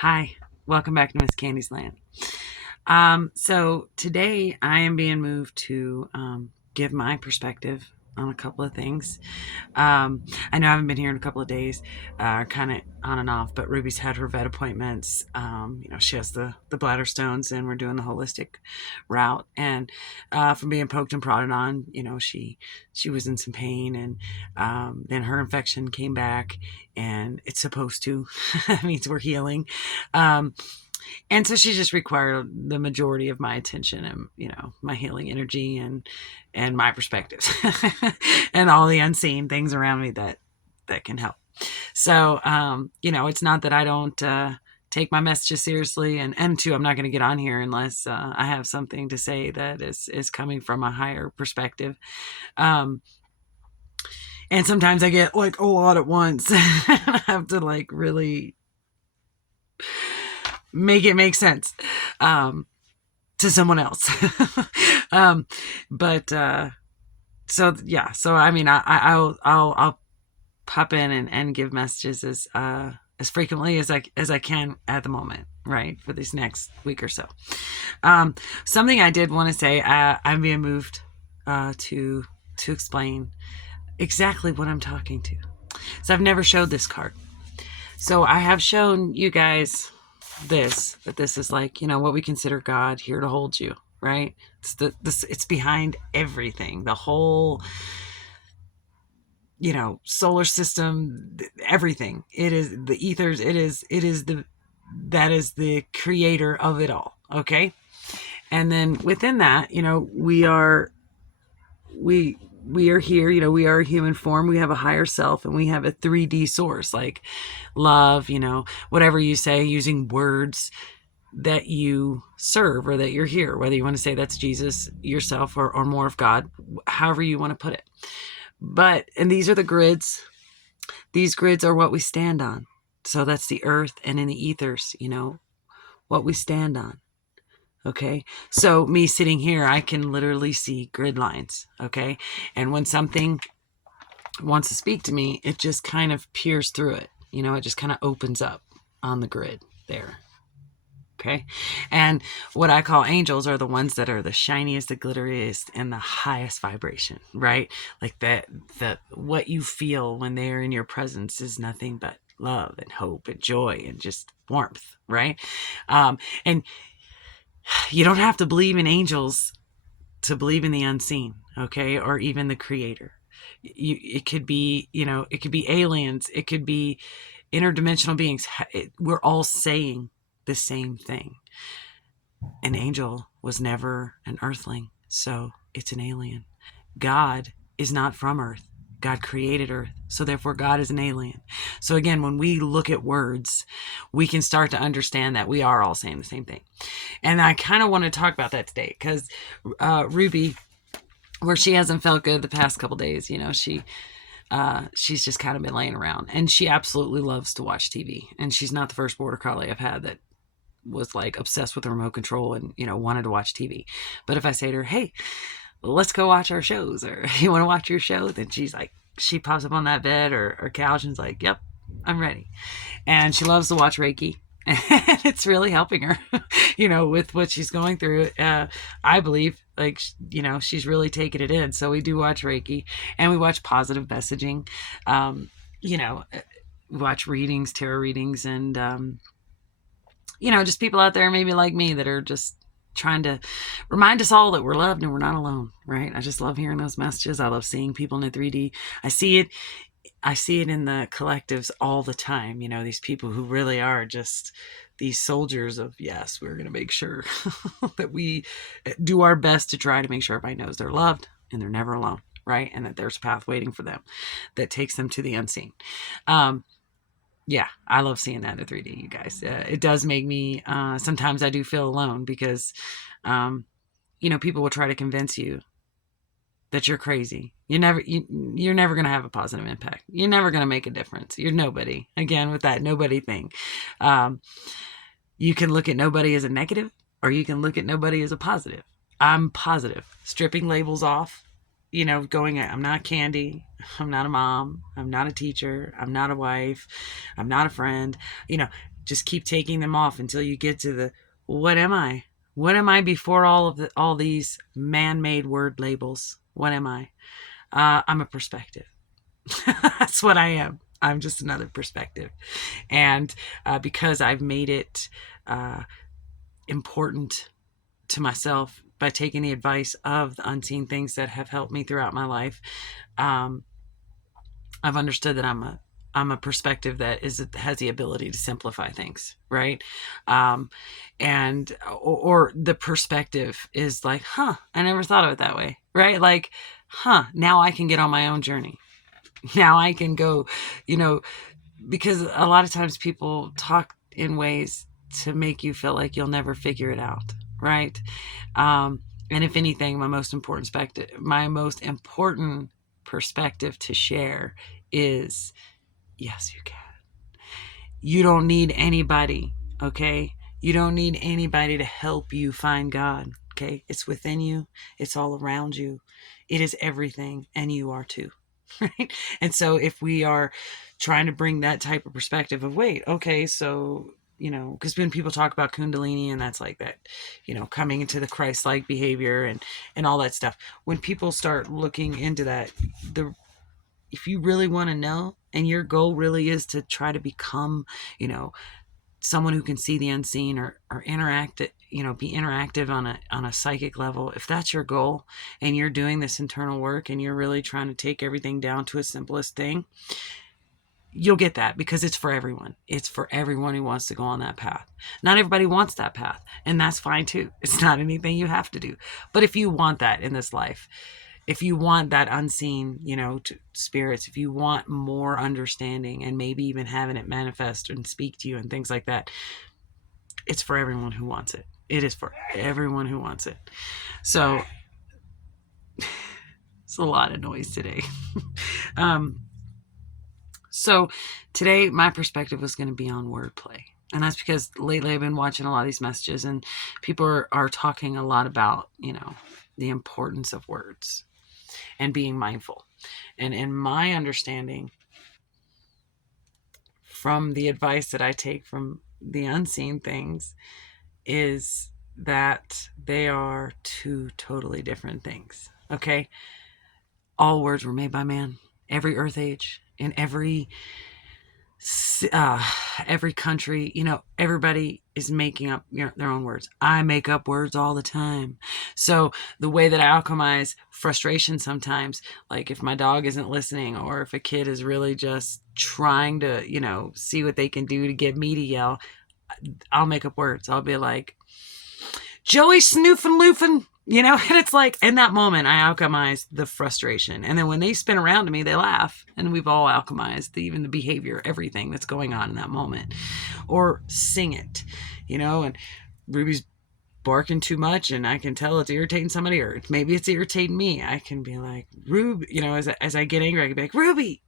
Hi, welcome back to Miss Candy's Land. So today I am being moved to give my perspective on a couple of things. I know I haven't been here in a couple of days, kind of on and off, but Ruby's had her vet appointments. She has the bladder stones, and we're doing the holistic route. And from being poked and prodded on, she was in some pain, and then her infection came back, and it's supposed to. That means we're healing. Um, and so she just required the majority of my attention and my healing energy and my perspectives and all the unseen things around me that can help. So it's not that I don't take my messages seriously, and two, I'm not going to get on here unless I have something to say that is coming from a higher perspective. um and sometimes I get like a lot at once. I have to like really make it make sense to someone else. um but so yeah, so I mean, I'll pop in and give messages as frequently as I can at the moment, right, for this next week or so. Something I did want to say, I'm being moved to explain exactly what I'm talking to. So I've never showed this card. So I have shown you guys that this is like, what we consider God here to hold you, right? It's behind everything, the whole, solar system, everything. It is the ethers. That is the creator of it all. Okay. And then within that, we are here, we are a human form, we have a higher self, and we have a 3D source, like love, whatever you say, using words that you serve or that you're here, whether you want to say that's Jesus, yourself, or more of God, however you want to put it. And these are the grids. These grids are what we stand on. So that's the earth, and in the ethers, what we stand on. Okay. So me sitting here, I can literally see grid lines. Okay. And when something wants to speak to me, it just kind of peers through it. It just kind of opens up on the grid there. Okay. And what I call angels are the ones that are the shiniest, the glitteriest, and the highest vibration, right? Like that what you feel when they're in your presence is nothing but love and hope and joy and just warmth, right? And you don't have to believe in angels to believe in the unseen, okay? Or even the creator. It could be, it could be aliens, it could be interdimensional beings. We're all saying the same thing. An angel was never an earthling, so it's an alien. God is not from Earth. God created Earth, so therefore God is an alien. So again, when we look at words, we can start to understand that we are all saying the same thing. And I kind of want to talk about that today because Ruby, where she hasn't felt good the past couple days, she's just kind of been laying around, and she absolutely loves to watch TV. And she's not the first border collie I've had that was like obsessed with the remote control and wanted to watch TV. But if I say to her, hey, let's go watch our shows, or you want to watch your show, then she pops up on that bed or couch and's like, yep, I'm ready. And she loves to watch Reiki, and it's really helping her with what she's going through. I believe, like, she's really taking it in. So we do watch Reiki, and we watch positive messaging. We watch readings, tarot readings, and just people out there maybe like me that are just trying to remind us all that we're loved and we're not alone, right? I just love hearing those messages. I love seeing people in the 3D. I see it in the collectives all the time. These people who really are just these soldiers of, yes, we're going to make sure that we do our best to try to make sure everybody knows they're loved and they're never alone, right? And that there's a path waiting for them that takes them to the unseen. Yeah, I love seeing that in 3D, you guys. It does make me, sometimes I do feel alone because, people will try to convince you that you're crazy. You're never going to have a positive impact. You're never going to make a difference. You're nobody. Again, with that nobody thing. You can look at nobody as a negative, or you can look at nobody as a positive. I'm positive. Stripping labels off, going, I'm not Candy, I'm not a mom, I'm not a teacher, I'm not a wife, I'm not a friend, just keep taking them off until you get to the, what am I? What am I before all these man-made word labels? What am I? I'm a perspective. That's what I am. I'm just another perspective. And because I've made it important to myself by taking the advice of the unseen things that have helped me throughout my life, I've understood that I'm a perspective that has the ability to simplify things, right? And or the perspective is like, huh, I never thought of it that way, right? Like, huh, now I can get on my own journey. Now I can go, because a lot of times people talk in ways to make you feel like you'll never figure it out, right? And if anything, my most important perspective to share is, yes, you can. You don't need anybody, okay? You don't need anybody to help you find God, okay? It's within you. It's all around you. It is everything, and you are too, right? And so if we are trying to bring that type of perspective of, wait, okay, so, because when people talk about Kundalini, and that's like that, coming into the Christ-like behavior and all that stuff, when people start looking into that, if you really want to know, and your goal really is to try to become, someone who can see the unseen or interact, be interactive on a psychic level, if that's your goal and you're doing this internal work and you're really trying to take everything down to its simplest thing, you'll get that, because it's for everyone. It's for everyone who wants to go on that path. Not everybody wants that path, and that's fine too. It's not anything you have to do. But if you want that in this life, if you want that unseen, spirits, if you want more understanding and maybe even having it manifest and speak to you and things like that, it's for everyone who wants it. It is for everyone who wants it. So it's a lot of noise today. So today my perspective was going to be on wordplay. And that's because lately I've been watching a lot of these messages, and people are talking a lot about, the importance of words and being mindful. And in my understanding, from the advice that I take from the unseen things, is that they are two totally different things. Okay? All words were made by man. Every earth age, in every country, everybody is making up their own words. I make up words all the time. So the way that I alchemize frustration sometimes, like if my dog isn't listening, or if a kid is really just trying to, see what they can do to get me to yell, I'll make up words. I'll be like, Joey snoofing loofing, and it's like, in that moment, I alchemize the frustration. And then when they spin around to me, they laugh. And we've all alchemized even the behavior, everything that's going on in that moment. Or sing it, and Ruby's barking too much, and I can tell it's irritating somebody, or maybe it's irritating me. I can be like, Ruby, as I get angry, I can be like, Ruby,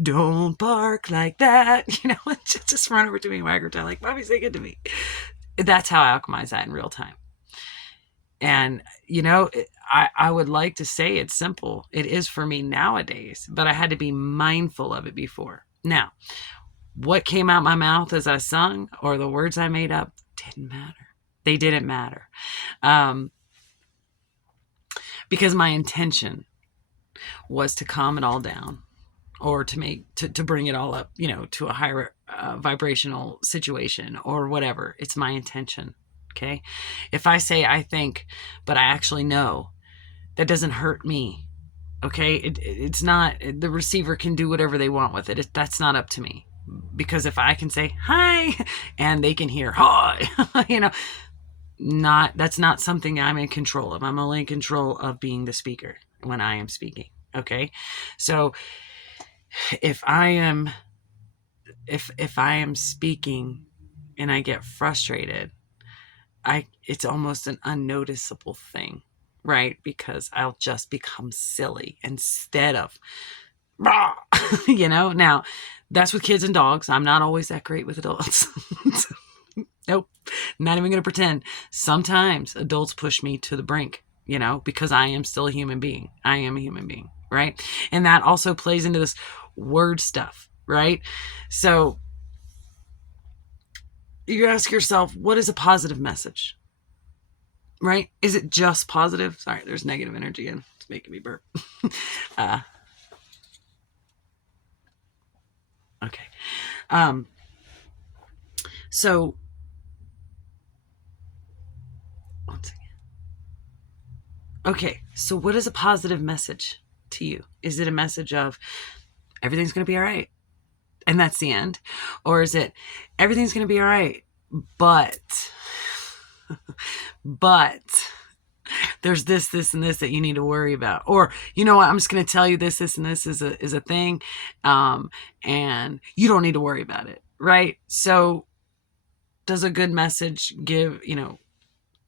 don't bark like that, just run over to me and wag her tail like, Mommy, say good to me. That's how I alchemize that in real time. And, I would like to say it's simple. It is for me nowadays, but I had to be mindful of it before. Now, what came out my mouth as I sung, or the words I made up, didn't matter. They didn't matter. Because my intention was to calm it all down, or to bring it all up, to a higher vibrational situation or whatever. It's my intention. Okay. If I say I think, but I actually know, that doesn't hurt me. Okay. It's not, the receiver can do whatever they want with it. That's not up to me. Because if I can say hi and they can hear hi, that's not something I'm in control of. I'm only in control of being the speaker when I am speaking. Okay. So if I am speaking and I get frustrated, it's almost an unnoticeable thing, right? Because I'll just become silly instead of, Now, that's with kids and dogs. I'm not always that great with adults. Nope. Not even going to pretend. Sometimes adults push me to the brink, because I am still a human being. I am a human being, right? And that also plays into this word stuff, right? So you ask yourself, what is a positive message? Right? Is it just positive? Sorry, there's negative energy in. It's making me burp. Okay. Um, so once again. Okay, so what is a positive message to you? Is it a message of everything's going to be all right, and that's the end? Or is it everything's going to be all right, but but there's this, and this that you need to worry about? Or, you know what, I'm just going to tell you this, and this is a thing, and you don't need to worry about it, right? So does a good message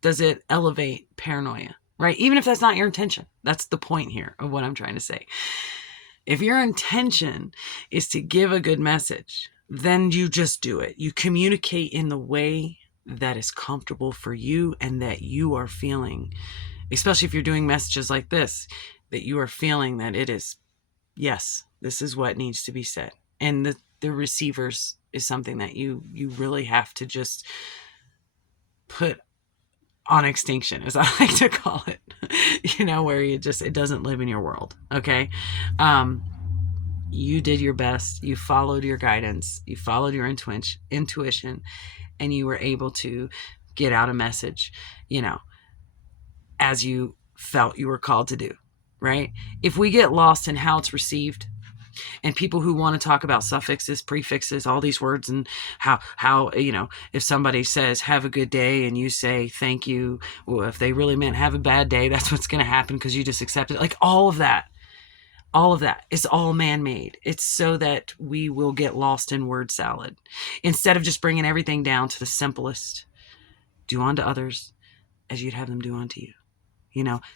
does it elevate paranoia, right? Even if that's not your intention. That's the point here of what I'm trying to say. If your intention is to give a good message, then you just do it. You communicate in the way that is comfortable for you and that you are feeling, especially if you're doing messages like this, that you are feeling that it is, yes, this is what needs to be said. And the receivers is something that you really have to just put on extinction, as I like to call it, where it doesn't live in your world. Okay. You did your best. You followed your guidance. You followed your intuition, and you were able to get out a message, as you felt you were called to do, right? If we get lost in how it's received, and people who want to talk about suffixes, prefixes, all these words, and how if somebody says have a good day and you say thank you, well, if they really meant have a bad day, that's what's going to happen because you just accept it. Like all of that is all man-made. It's so that we will get lost in word salad instead of just bringing everything down to the simplest. Do unto others as you'd have them do unto you.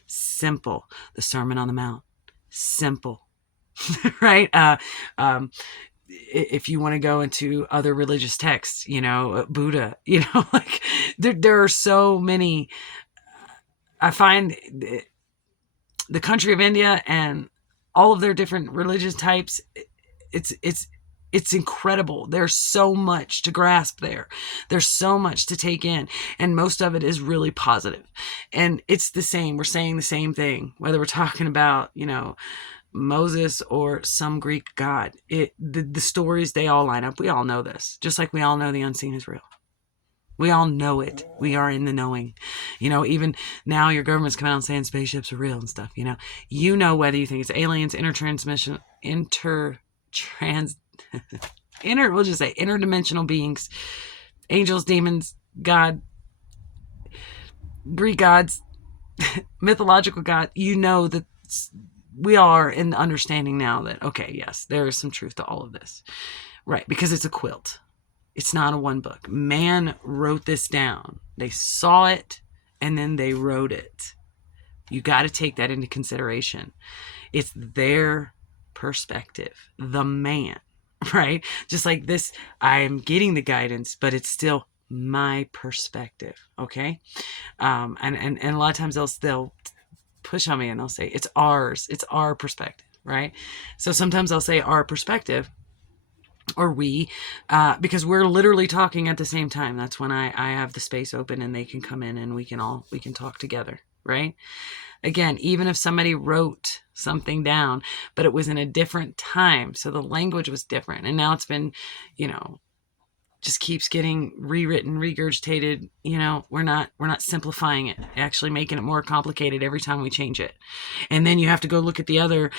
Simple. The Sermon on the Mount. Simple. Right? If you want to go into other religious texts, Buddha, like there are so many. I find the country of India and all of their different religious types, it's incredible. There's so much to grasp there. There's so much to take in. And most of it is really positive. And it's the same. We're saying the same thing, whether we're talking about, Moses or some Greek god. The stories, they all line up. We all know this. Just like we all know the unseen is real. We all know it. We are in the knowing. Even now your government's coming out and saying spaceships are real and stuff. Whether you think it's aliens, we'll just say interdimensional beings, angels, demons, God, Greek gods, mythological God. That we are in the understanding now that, okay, yes, there is some truth to all of this, right? Because it's a quilt. It's not a one book. Man wrote this down. They saw it and then they wrote it. You got to take that into consideration. It's their perspective, the man, right? Just like this, I'm getting the guidance, but it's still my perspective. Okay. And a lot of times they'll push on me and they'll say, it's ours. It's our perspective. Right. So sometimes I'll say our perspective, or we, because we're literally talking at the same time. That's when I have the space open and they can come in and we can talk together. Right. Again, even if somebody wrote something down, but it was in a different time, so the language was different, and now it's been, just keeps getting rewritten, regurgitated. We're not simplifying it, actually making it more complicated every time we change it. And then you have to go look at the other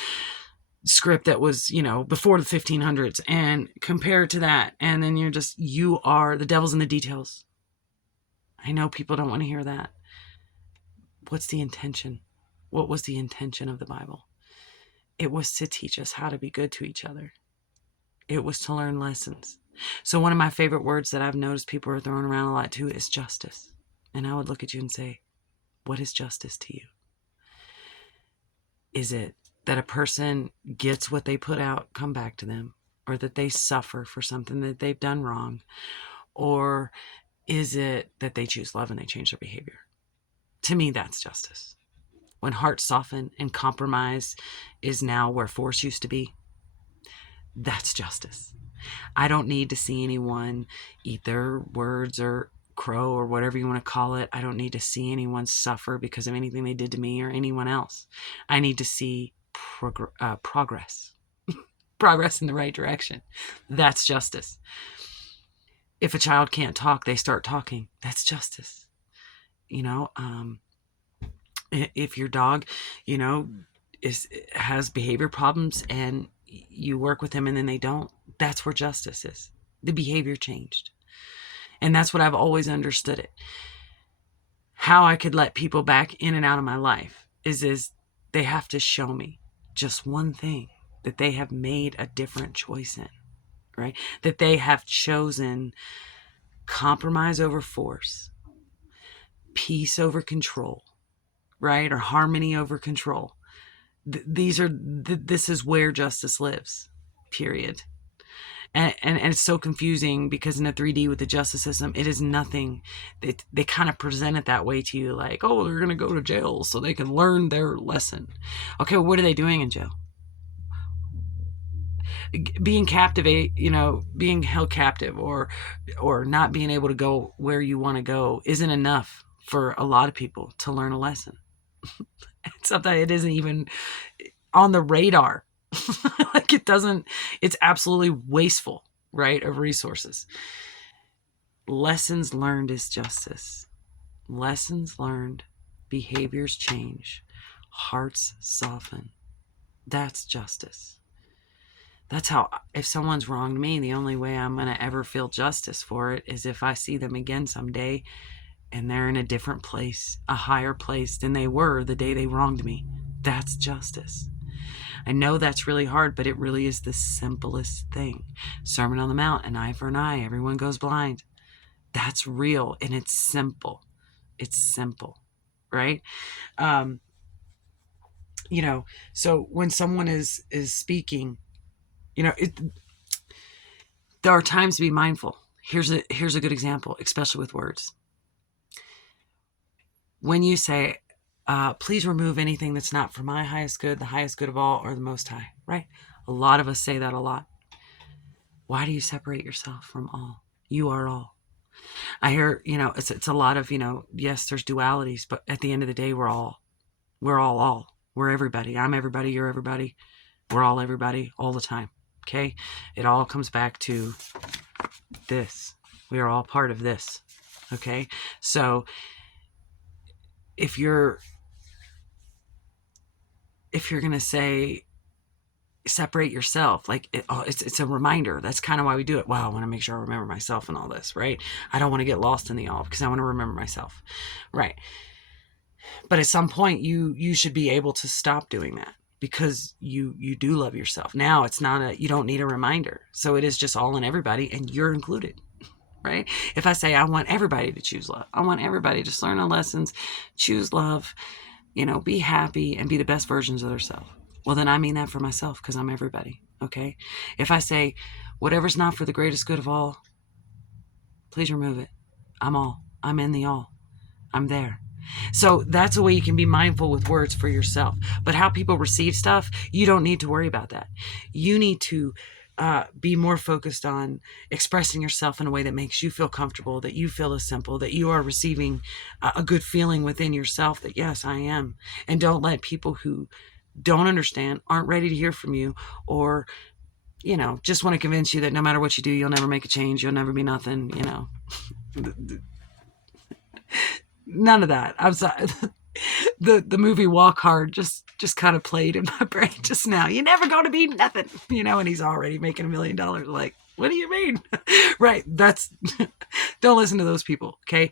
script that was, before the 1500s and compare it to that. And then you are the devil's in the details. I know people don't want to hear that. What's the intention? What was the intention of the Bible? It was to teach us how to be good to each other. It was to learn lessons. So one of my favorite words that I've noticed people are throwing around a lot too is justice. And I would look at you and say, what is justice to you? Is it that a person gets what they put out come back to them, or that they suffer for something that they've done wrong? Or is it that they choose love and they change their behavior? To me, that's justice. When hearts soften and compromise is now where force used to be, that's justice. I don't need to see anyone eat their words or crow or whatever you want to call it. I don't need to see anyone suffer because of anything they did to me or anyone else. I need to see progress. Progress in the right direction. That's justice. If a child can't talk, they start talking. That's justice. You know, if your dog, you know, has behavior problems and you work with them and then they don't, that's where justice is. The behavior changed. And that's what I've always understood it. How I could let people back in and out of my life is they have to show me just one thing that they have made a different choice in, right? That they have chosen compromise over force, peace over control, right? Or harmony over control. This is where justice lives, period. And it's so confusing because in a 3D with the justice system, it is nothing. They kind of present it that way to you, like, oh, they're going to go to jail so they can learn their lesson. Okay, well, what are they doing in jail? Being captivate, you know, being held captive or not being able to go where you want to go isn't enough for a lot of people to learn a lesson. Sometimes it isn't even on the radar. Like it's absolutely wasteful, right, of resources. Lessons learned is justice. Lessons learned, behaviors change, hearts soften. That's justice. That's how, if someone's wronged me, the only way I'm going to ever feel justice for it is if I see them again someday and they're in a different place, a higher place than they were the day they wronged me. That's justice. I know that's really hard, but it really is the simplest thing. Sermon on the Mount, an eye for an eye, everyone goes blind. That's real, and it's simple. It's simple, right? You know, so when someone is speaking, you know, there are times to be mindful. Here's a good example, especially with words. When you say, please remove anything that's not for my highest good, the highest good of all, or the Most High, right? A lot of us say that a lot. Why do you separate yourself from all? You are all. I hear, you know, it's a lot of, you know, yes, there's dualities, but at the end of the day, we're all. We're everybody. I'm everybody, you're everybody. We're all everybody all the time, okay? It all comes back to this. We are all part of this, okay? So if you're going to say separate yourself, like it's a reminder. That's kind of why we do it. Wow, I want to make sure I remember myself and all this, right? I don't want to get lost in the all because I want to remember myself, right? But at some point you should be able to stop doing that because you do love yourself. Now it's not you don't need a reminder. So it is just all in everybody and you're included. Right? If I say I want everybody to choose love, I want everybody to learn the lessons, choose love, you know, be happy and be the best versions of themselves. Well, then I mean that for myself because I'm everybody. Okay. If I say whatever's not for the greatest good of all, please remove it. I'm all. I'm in the all. I'm there. So that's a way you can be mindful with words for yourself. But how people receive stuff, you don't need to worry about that. You need to be more focused on expressing yourself in a way that makes you feel comfortable, that you feel as simple, that you are receiving a good feeling within yourself that, yes, I am. And don't let people who don't understand, aren't ready to hear from you, or, you know, just want to convince you that no matter what you do, you'll never make a change, you'll never be nothing, you know. None of that. I'm sorry. The movie Walk Hard just kind of played in my brain just now. You're never going to be nothing, you know, and he's already making $1 million. Like, what do you mean? Right. Don't listen to those people. Okay.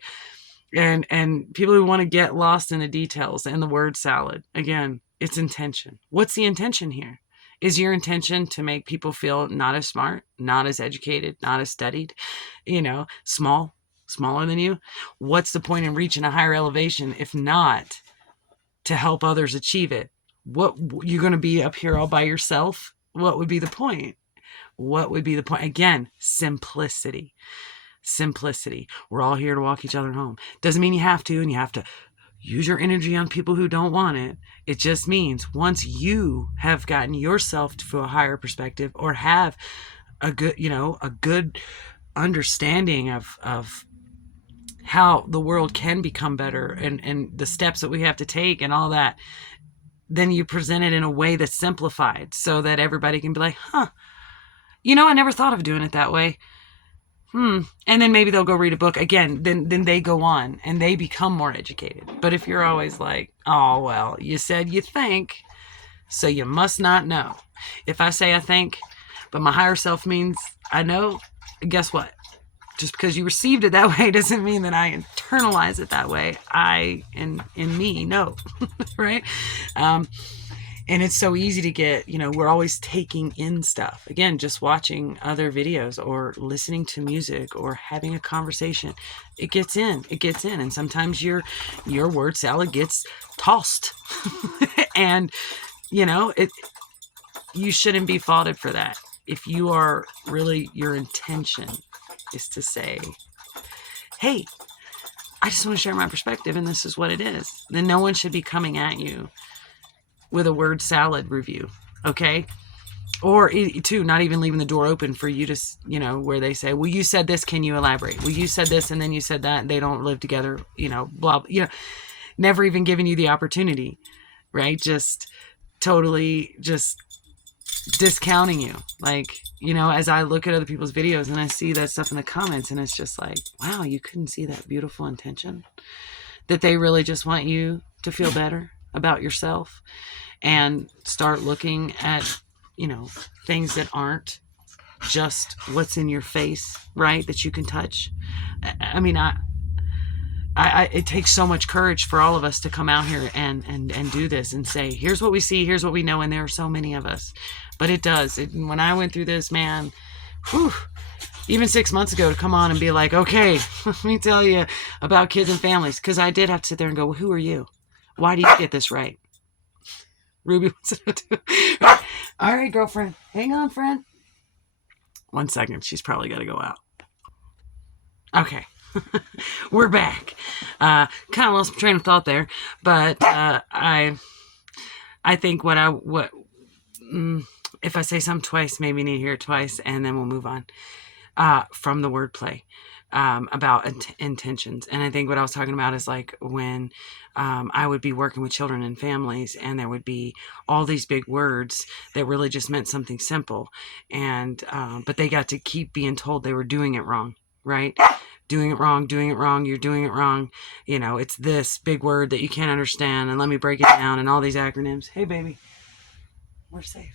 And people who want to get lost in the details and the word salad, again, it's intention. What's the intention here? Is your intention to make people feel not as smart, not as educated, not as studied, you know, smaller than you? What's the point in reaching a higher elevation if not to help others achieve it? What, you're going to be up here all by yourself? What would be the point? What would be the point? Again, simplicity. We're all here to walk each other home. Doesn't mean you have to, and you have to use your energy on people who don't want it. It just means once you have gotten yourself to a higher perspective or have a good, a good understanding of how the world can become better, and the steps that we have to take and all that, then you present it in a way that's simplified so that everybody can be like, huh, I never thought of doing it that way. And then maybe they'll go read a book again. Then they go on and they become more educated. But if you're always like, oh, well, you said you think, so you must not know. If I say I think, but my higher self means I know, guess what? Just because you received it that way doesn't mean that I internalize it that way. I, in me, know, right? And it's so easy to get, we're always taking in stuff. Again, just watching other videos or listening to music or having a conversation. It gets in. And sometimes your word salad gets tossed. And, you shouldn't be faulted for that. If you are really, your intention is to say, hey, I just want to share my perspective and this is what it is, then no one should be coming at you with a word salad review, okay? Or too, not even leaving the door open for you to, where they say, well, you said this, can you elaborate? Well, you said this and then you said that, and they don't live together, blah, never even giving you the opportunity, right? Just totally just discounting you. Like, as I look at other people's videos and I see that stuff in the comments, and it's just like, wow, you couldn't see that beautiful intention, that they really just want you to feel better about yourself and start looking at, things that aren't just what's in your face, right? That you can touch. I mean, it takes so much courage for all of us to come out here and do this and say, here's what we see, here's what we know. And there are so many of us, but it does. When I went through this, man, whew, even 6 months ago, to come on and be like, okay, let me tell you about kids and families. Cause I did have to sit there and go, well, who are you? Why do you get this right? Ruby wants to do. All right, girlfriend. Hang on, friend. 1 second. She's probably got to go out. Okay. We're back. Kind of lost my train of thought there, but I think if I say something twice, maybe you need to hear it twice, and then we'll move on from the wordplay about intentions. And I think what I was talking about is like when I would be working with children and families, and there would be all these big words that really just meant something simple, and but they got to keep being told they were doing it wrong, right? Doing it wrong, you're doing it wrong. It's this big word that you can't understand, and let me break it down, and all these acronyms. Hey, baby, we're safe.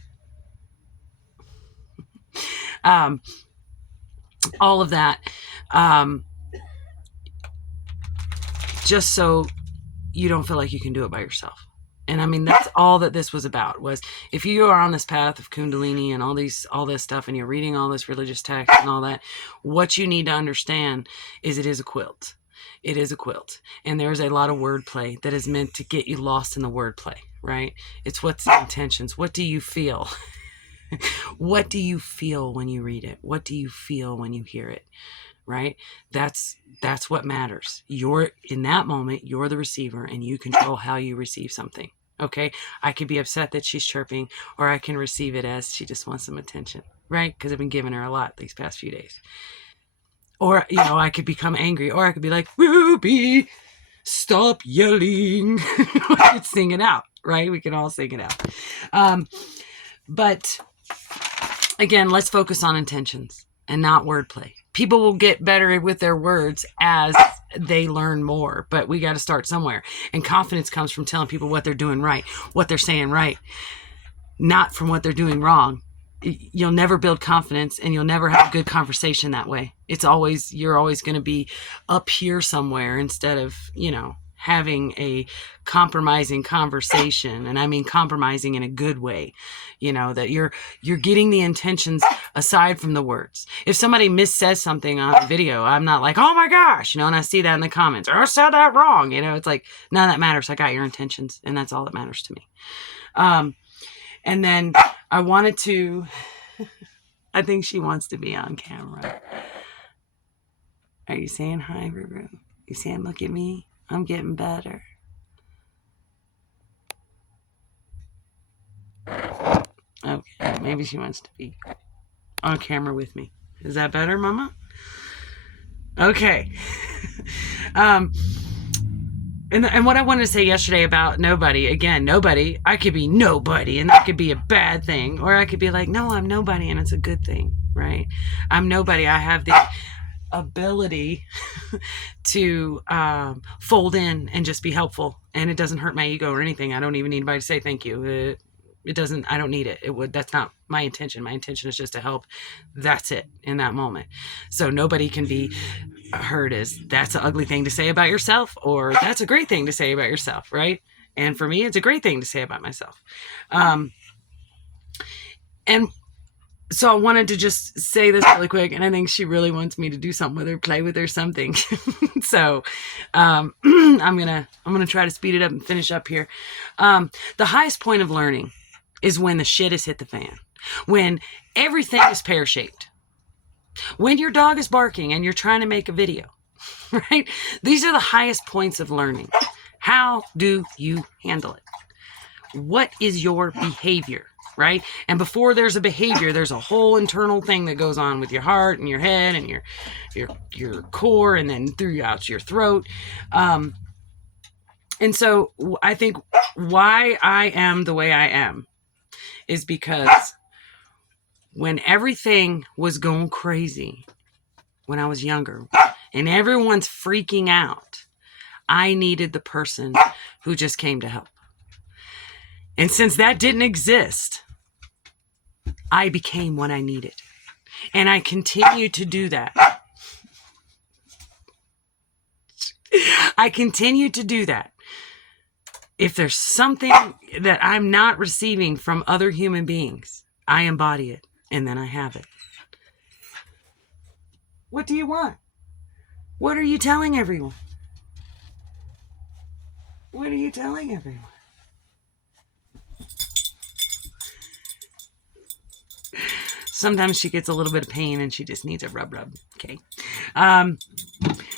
All of that, just so you don't feel like you can do it by yourself. And I mean, that's all that this was about, was if you are on this path of Kundalini and all this stuff, and you're reading all this religious text and all that, what you need to understand is it is a quilt. It is a quilt. And there's a lot of wordplay that is meant to get you lost in the wordplay, right? It's what's the intentions. What do you feel? What do you feel when you read it? What do you feel when you hear it? Right? That's what matters. You're in that moment, you're the receiver, and you control how you receive something. Okay? I could be upset that she's chirping, or I can receive it as she just wants some attention, right? Because I've been giving her a lot these past few days. Or, I could become angry, or I could be like, Ruby, stop yelling. I could sing it out, right? We can all sing it out. But again, let's focus on intentions and not wordplay. People will get better with their words as they learn more, but we got to start somewhere. And confidence comes from telling people what they're doing right, what they're saying right, not from what they're doing wrong. You'll never build confidence, and you'll never have a good conversation that way. You're always going to be up here somewhere instead of, having a compromising conversation. And I mean compromising in a good way, that you're getting the intentions aside from the words. If somebody missays something on a video, I'm not like, oh my gosh, and I see that in the comments, or I said that wrong. It's like, none of that matters. I got your intentions, and that's all that matters to me. And then I wanted to, I think she wants to be on camera. Are you saying hi, Ruru? You saying, look at me? I'm getting better. Okay, maybe she wants to be on camera with me. Is that better, Mama? Okay. And what I wanted to say yesterday about nobody, again, nobody, I could be nobody and that could be a bad thing. Or I could be like, no, I'm nobody and it's a good thing, right? I'm nobody. I have the ability to fold in and just be helpful. And it doesn't hurt my ego or anything. I don't even need anybody to say thank you. It doesn't, I don't need it. That's not my intention. My intention is just to help. That's it in that moment. So nobody can be heard as that's an ugly thing to say about yourself, or that's a great thing to say about yourself, right? And for me, it's a great thing to say about myself. And so I wanted to just say this really quick, and I think she really wants me to do something with her, play with her, something. So I'm gonna try to speed it up and finish up here. The highest point of learning is when the shit has hit the fan, when everything is pear-shaped, when your dog is barking and you're trying to make a video, right? These are the highest points of learning. How do you handle it? What is your behavior, right? And before there's a behavior, there's a whole internal thing that goes on with your heart and your head and your core, and then throughout your throat. And so I think why I am the way I am is because when everything was going crazy when I was younger and everyone's freaking out, I needed the person who just came to help. And since that didn't exist, I became what I needed. And I continue to do that. I continue to do that. If there's something that I'm not receiving from other human beings, I embody it, and then I have it. What do you want? What are you telling everyone? What are you telling everyone? Sometimes she gets a little bit of pain and she just needs a rub. Okay.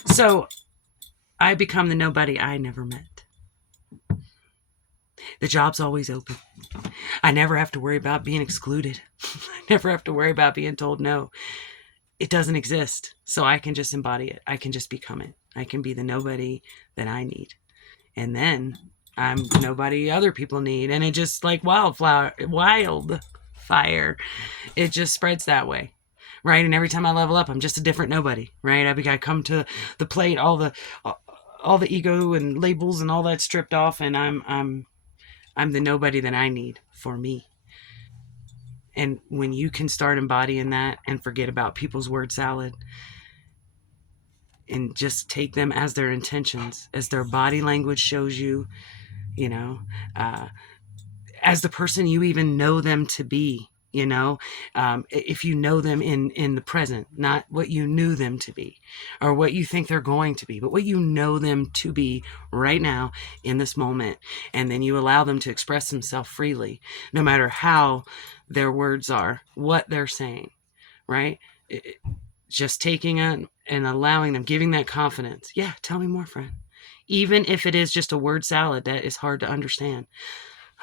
So I become the nobody I never met. The job's always open. I never have to worry about being excluded. I never have to worry about being told no. It doesn't exist. So I can just embody it. I can just become it. I can be the nobody that I need. And then I'm nobody other people need. And it just like wildfire. It just spreads that way. Right? And every time I level up, I'm just a different nobody. Right? I come to the plate, all the ego and labels and all that stripped off, and I'm the nobody that I need for me. And when you can start embodying that and forget about people's word salad and just take them as their intentions, as their body language shows you, as the person you even know them to be, if you know them in the present, not what you knew them to be or what you think they're going to be, but what you know them to be right now in this moment. And then you allow them to express themselves freely, no matter how their words are, what they're saying, right? Just taking it and allowing them, giving that confidence. Yeah, tell me more, friend. Even if it is just a word salad that is hard to understand.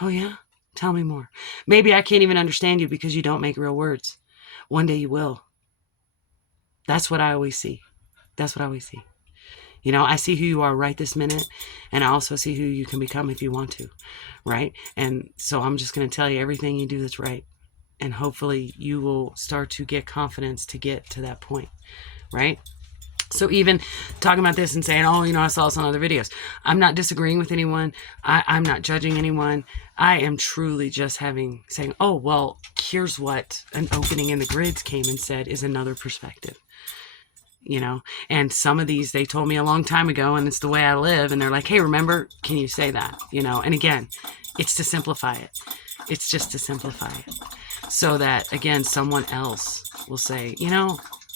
Oh yeah? Tell me more. Maybe I can't even understand you because you don't make real words. One day you will. That's what I always see. That's what I always see. I see who you are right this minute, and I also see who you can become if you want to, right? And so I'm just going to tell you everything you do that's right. And hopefully you will start to get confidence to get to that point, right? So even talking about this and saying, I saw this on other videos. I'm not disagreeing with anyone. I'm not judging anyone. I am truly just saying, oh, well, here's what an opening in the grids came and said is another perspective. And some of these they told me a long time ago, and it's the way I live. And they're like, hey, remember, can you say that? And again, it's to simplify it. It's just to simplify it so that, again, someone else will say,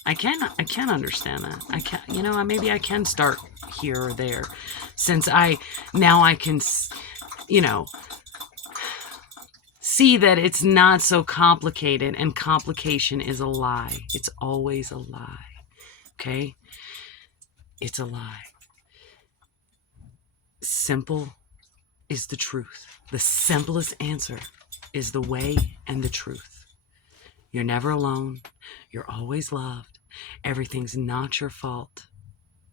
I can understand that. I can, maybe I can start here or there, since I can, see that it's not so complicated, and complication is a lie. It's always a lie. Okay? It's a lie. Simple is the truth. The simplest answer is the way and the truth. You're never alone. You're always loved. Everything's not your fault.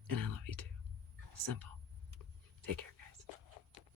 And I love you too. Simple. Take care.